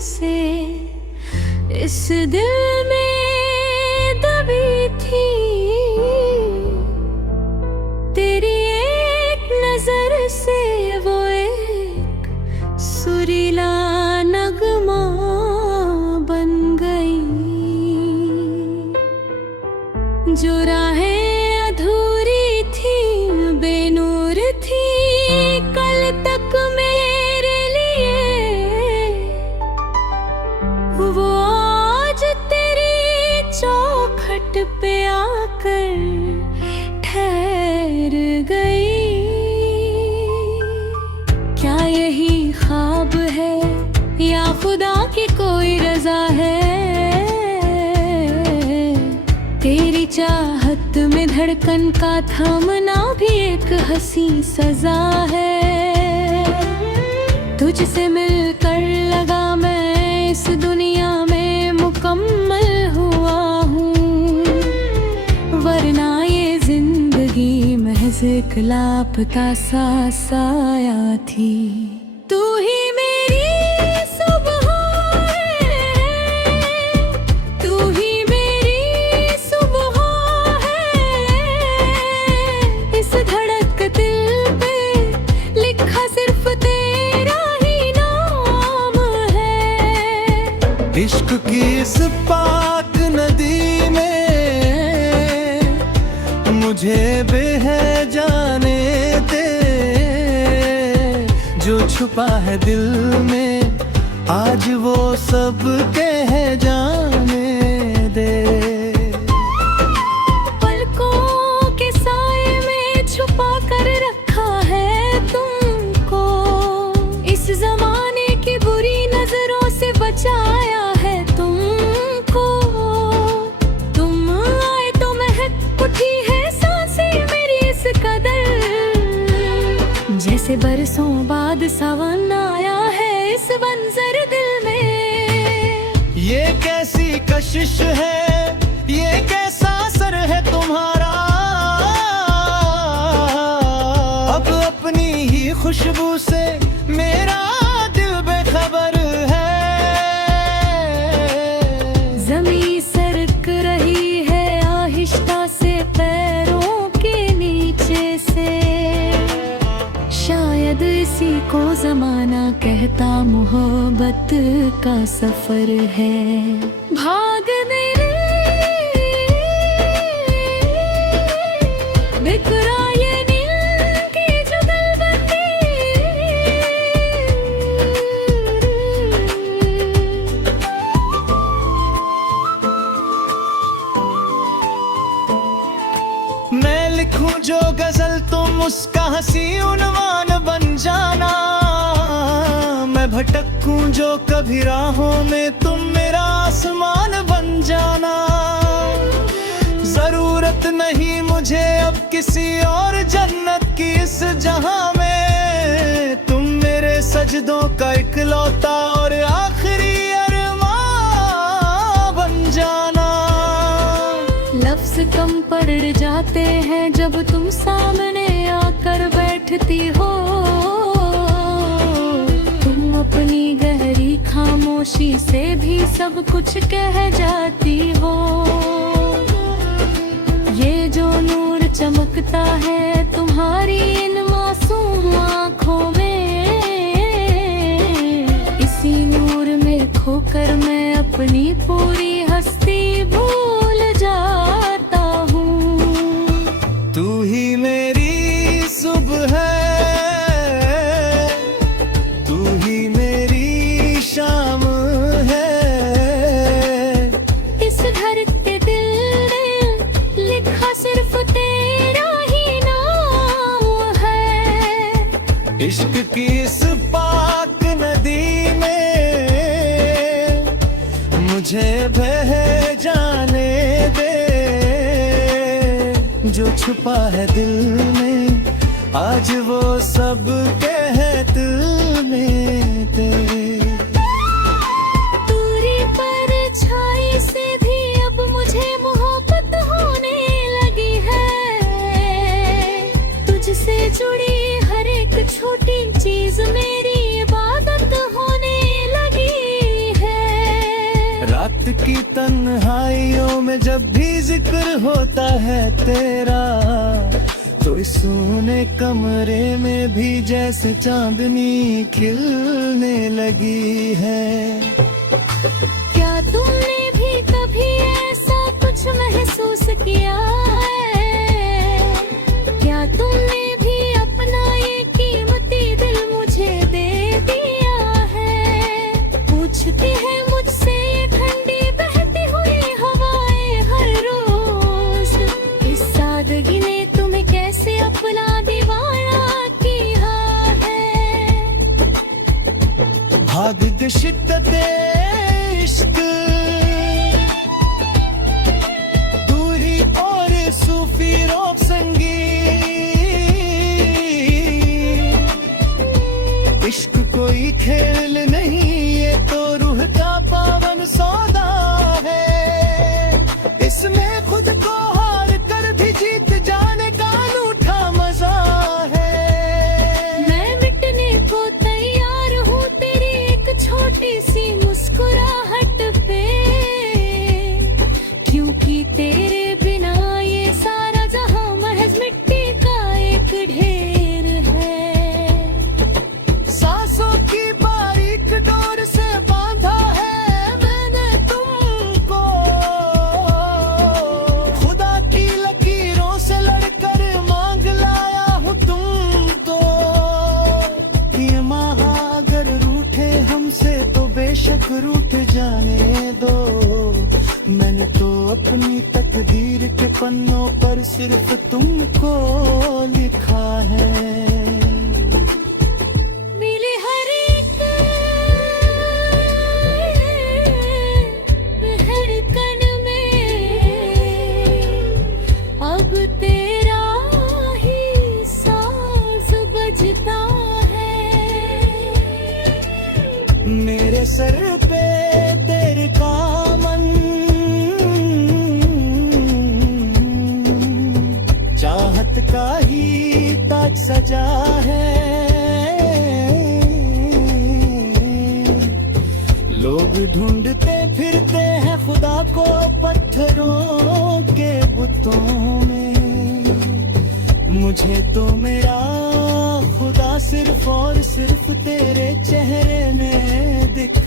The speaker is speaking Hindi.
से इस दिल में दबी थी। तेरी एक नजर से वो एक सुरीला नगमा बन गई। जो राहें अधूरी थी, बेनूर थी कल तक मेरे लिए, वो आज तेरी चौखट पे आकर ठहर गई। क्या यही ख्वाब है या खुदा की कोई रजा है? तेरी चाहत में धड़कन का थामना भी एक हंसी सजा है। तुझसे मिलकर लगा मैं इस दुनिया में मुकम्मल हुआ हूँ, वरना ये जिंदगी महज एक लापता सा साया थी। तू ही इश्क की इस पाक नदी में मुझे बह जाने दे। जो छुपा है दिल में आज वो सब कह जाने दे। पलकों के साए में छुपा कर रखा है तुमको, इस जमाने की बुरी नजरों से बचाया जैसे बरसों बाद सावन आया है इस बंजर दिल में। ये कैसी कशिश है, ये कैसा असर है तुम्हारा, अब अपनी ही खुशबू से मेरा दिल बेखबर है। ज़मीं सरक रही है आहिस्ता से पैरों के नीचे से, शायद इसी को ज़माना कहता मोहब्बत का सफर है। भाग दे बिखरा ये नील की जुगलबंदी, मैं लिखूं जो गजल तुम उसका हंसी उन्वान बन जाना। मैं भटकूं जो कभी राहों में तुम मेरा आसमान बन जाना। जरूरत नहीं मुझे अब किसी और जन्नत की इस जहां में, तुम मेरे सजदों का इकलौता और आखिरी अरमान बन जाना। लफ्ज़ कम पड़ जाते हैं जब तुम सामने आकर बैठती हो। तुम अपनी गहरी खामोशी से भी सब कुछ कह जाती हो। ये जो नूर चमकता है तुम्हारी इन मासूम आँखों में, इसी नूर में खोकर मैं अपनी पूरी हस्ती भूल जाता हूँ। तू ही मेरी सुबह है, तू ही मेरी शाम है। इस धरते दिल ने लिखा सिर्फ तेरा ही नाम है। इश्क की इस पाक नदी में मुझे बह जाने दे। जो छुपा है दिल में आज वो सब कह दिल में दे। दूरी पर छाई से भी अब मुझे मोहब्बत होने लगी है। तुझसे जुड़ी हर एक छोटी चीज मेरी इबादत होने लगी रात की तन्हाइयों में जब भी जिक्र होता है तेरा, तो इस सूने कमरे में भी जैसे चांदनी खिलने लगी है। क्या तुमने भी कभी ऐसा कुछ महसूस किया है? क्या तुमने भी अपना ये कीमती दिल मुझे दे दिया है? पूछती है मुझसे ये ठंडी बहती हुई हवाएं हर रोज, इस सादगी ने तुम्हें कैसे अपना दीवाना किया है? भाग दे शिद्दते इश्क, दूरी और सूफी रोक संगीत, इश्क कोई खेल नहीं, ये तो रूह का पावन सौदा है। इसमें खुद को हार कर भी जीत जाने का अनूठा मजा है। मैं मिटने को तैयार हूँ तेरी एक छोटी सी मुस्कुराहट पे, क्योंकि तेरे बिना ये सारा जहां महज मिट्टी का एक ढेर है। सांसों की बारीक डोर से बांधा है मैंने तुमको, खुदा की लकीरों से लड़कर मांग लाया हूँ तुमको। ये माह अगर रूठे हमसे तो बेशक रूठ जाने दो, मैंने तो अपनी तकदीर के पन्नों पर सिर्फ तुमको लिखा है। मिले हर एक धड़कन में अब तेरा ही सांस बजता है। मेरे सर पे तेरे का मन, चाहत का ही ताज सजा है। लोग ढूंढते फिरते हैं खुदा को पत्थरों के बुतों में, मुझे तो मेरा खुदा सिर्फ और सिर्फ तेरे चेहरे में दिख